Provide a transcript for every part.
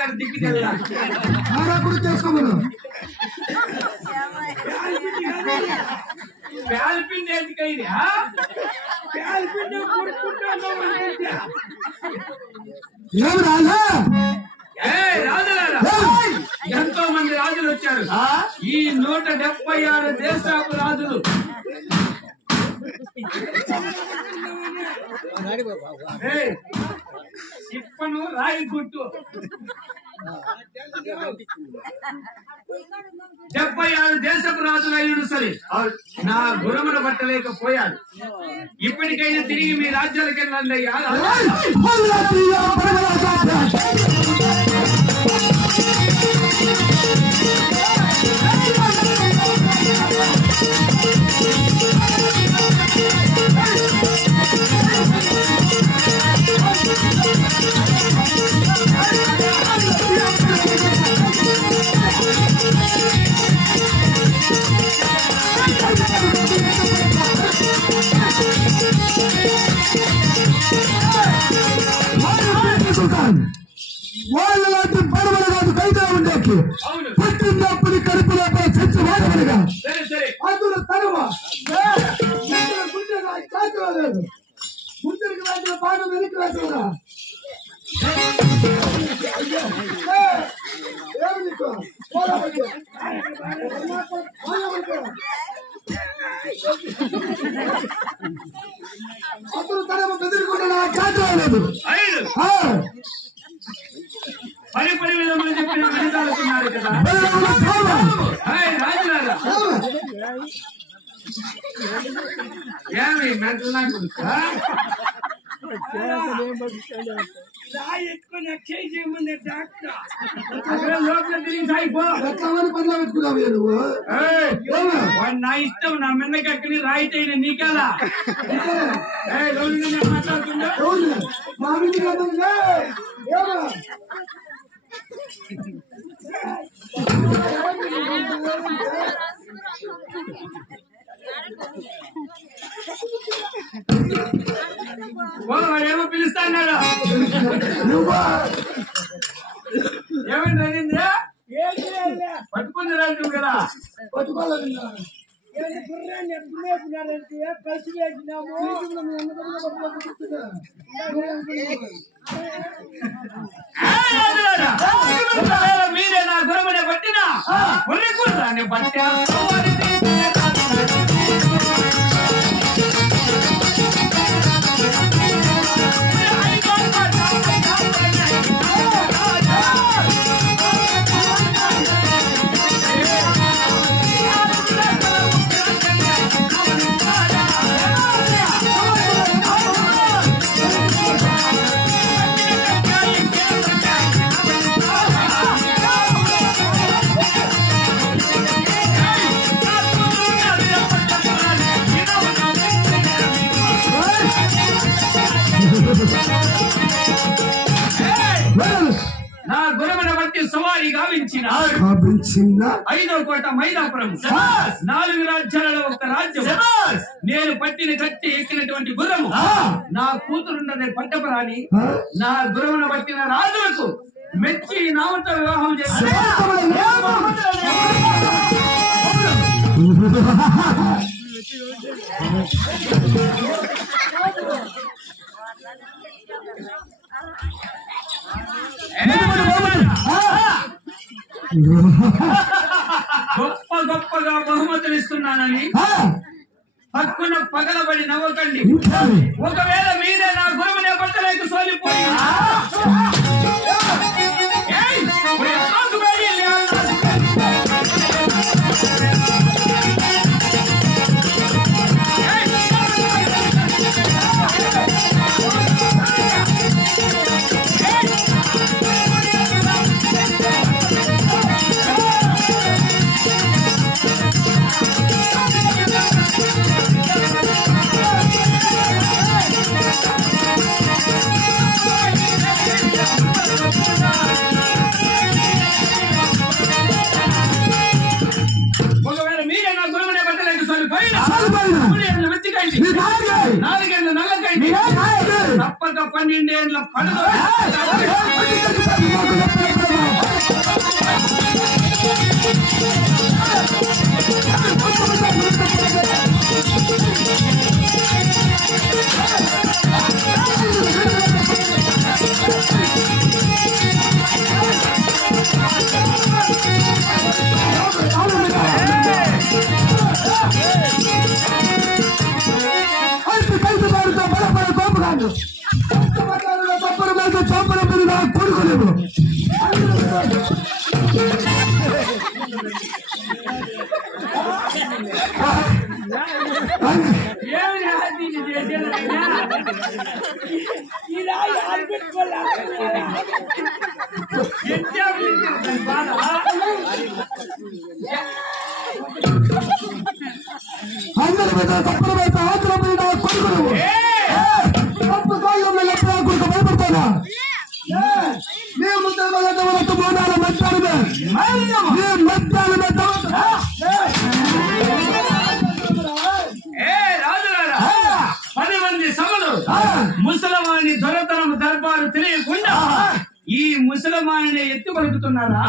ఉంటారు దిక్కుకెళ్ళా కూడా చేసుకోమను పేలపిండి ఎందుకైనా పేలపిండి ఏమి రాజా రాజులారా ఎంతో మంది రాజులు వచ్చారు ఈ 176 దేశాపు రాజులు ఇప్పను రాయి గుట్టు 76 దేశపు రాజులు అయ్యుడు సరే నా గురమును పట్టలేకపోయాడు ఇప్పటికైనా తిరిగి మీ రాజ్యాలకు వెళ్ళండి అయ్యా వాళ్ళలాంటి పడవలు కాదు కైదా ఉండేకి పుట్టినప్పుడు కడుపు లోపల చచ్చి వాడవలుగా అందులో తనవ లేదు ముందుకు వేసిన పాట వెనక్కి వేసరా అతను తనవ బెదిరికుండా చాటు లేదు పని పని విధములు చెప్పిన మనిషాలుకున్నారు కదా రాజులారా ఏమి మెంటల్ నాకు ఎత్తుకొని ఎక్సైజ్ చేయమని డాక్టర్ లోపల తిరిగి సాయిపో పనిలో పెట్టుకున్నావు నువ్వు నా ఇష్టం నా మిన్నకెక్కని రాయితే నీకేలా మాట్లాడుతుందా మా వాడేమో పిలుస్తా అన్నాడు ఏమని జరిగింది పట్టుకుని రాదు కదా పట్టుకోవాలి కలిసి వేసినాము మీరే నా గురమనే పట్టినా ఉల్లికుర్రాన్ని పట్టా నా గురమన బట్టి సవారీ గావించిన 5వ కోట మైలాపురం 4 రాజ్యాలలో ఒక రాజ్యం నేను పట్టిన కత్తి ఎక్కినటువంటి గుర్రము నా కూతురున్నది పట్టపరాని నా గురమన పట్టిన రాజులకు మెచ్చి నామతో వివాహం చేస్తాను గొప్ప గొప్పగా బహుమతులు ఇస్తున్నానని పక్కున పగలబడి నవ్వకండి ఒకవేళ మీరే నా గురువునే పట్టలేక సోలిపోయి తప్పక 12 ఏళ్ళ పడదు అందరి మీద తప్పుల మీద ఆతుల మీద కొడుకులు తప్పు కాలంలో ఎప్పుడా కొడుకు భయపడతానా మేము వరకు మోనాల మధ్యాహ్నమే మధ్యాహ్నమే రాజులారా 10 మంది సభలు ముసలమాని దొరతనం దర్బారు తెలియకుండా ఈ ముసలమాని ఎత్తి పలుకుతున్నారా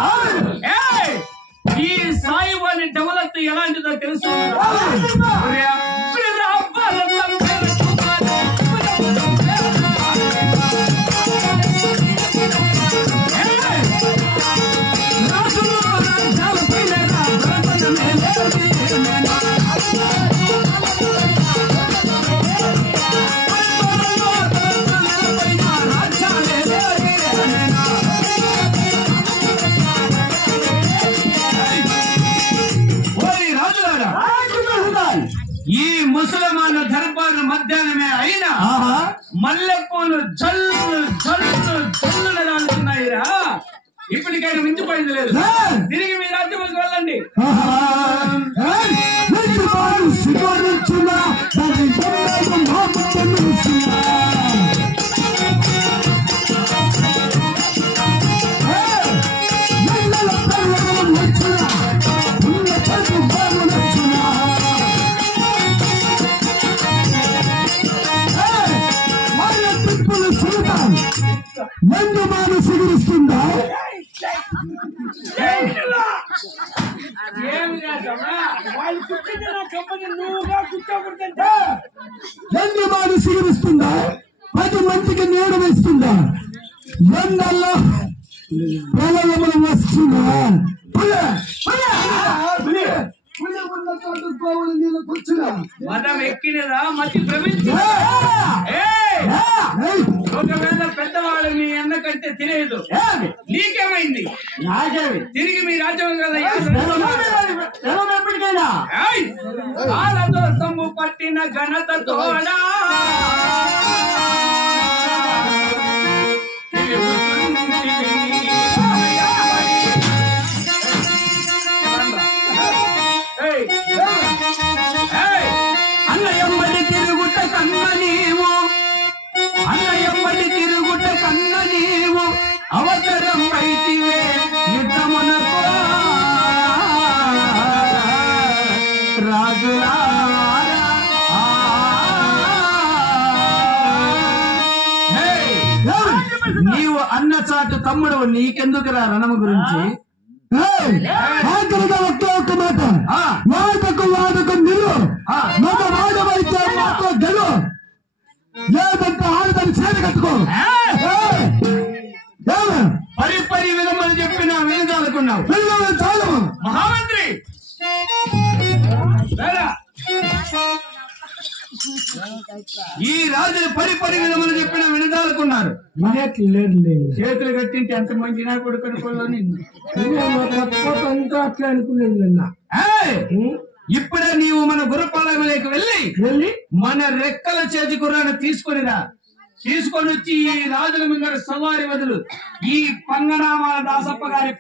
ఈ సాయివాని డెవలప్ ఎలాంటిదో తెలుసు ఈ ముసలమాన దర్బారు మధ్యాహ్నమే అయినా మల్లెపూలు జల్లు జల్లు జల్లుతున్నాయిరా ఇప్పటికైనా మించిపోయింది లేదు తిరిగి మీ రాజ్యంలోకి వెళ్ళండి మందు మానసు గురిస్తుందా మందు మానసు గురిస్తుందా 10 మందికి నీడ వేస్తుందా ఎండల్లో ప్రళయములు వస్తుందా మతం ఎక్కినదా మతి భ్రమించిందా ఒకవేళ పెద్దవాళ్ళు మీ అన్న కంటే తెలియదు నీకేమైంది తిరిగి మీ రాజ్యం కదా ఎప్పటికైనా సొమ్ము పట్టిన ఘనత తోడా అన్నయ్యమ్మడి తిరుగుట కన్న నీవు అన్నయ్యమ్మడి తిరుగుట కన్న నీవు అవతరం అయితివే యుద్ధమునకో రాజులారా నీవు అన్న చాటు తమ్ముడు నీకెందుకురా రణము గురించి ఆఖరిగా ఒక్క మాట వాడకు వాడకు నిలు మగ వాడవైతే మాతో గెలు లేదంటే ఆడదాన్ని చేత కట్టుకో పరి విధమని చెప్పిన వినదాలకున్నావు చాలు మహామంత్రి ఈ రాజులు పరి విధమని చెప్పిన వినదాలకున్నారు చేతులు కట్టించి ఎంత మంచి నా కొడుకు అనుకోవాలని అట్లా అనుకున్నాను ఇప్పుడే నీవు మన గురుపాలకులకు వెళ్ళి మన రెక్కల చేతి గుర్రాన్ని తీసుకొని వచ్చి ఈ రాజుల మీద సవారి వదులు ఈ పంగనామాల దాసప్ప గారి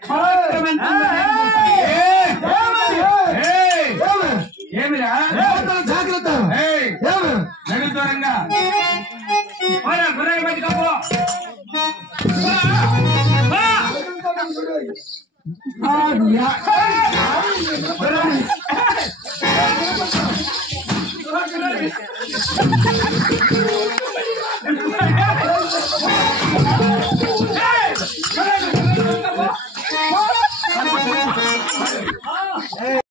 ఏమిరా జాగ్రత్త దూరంగా గుర్ర బయట కాపో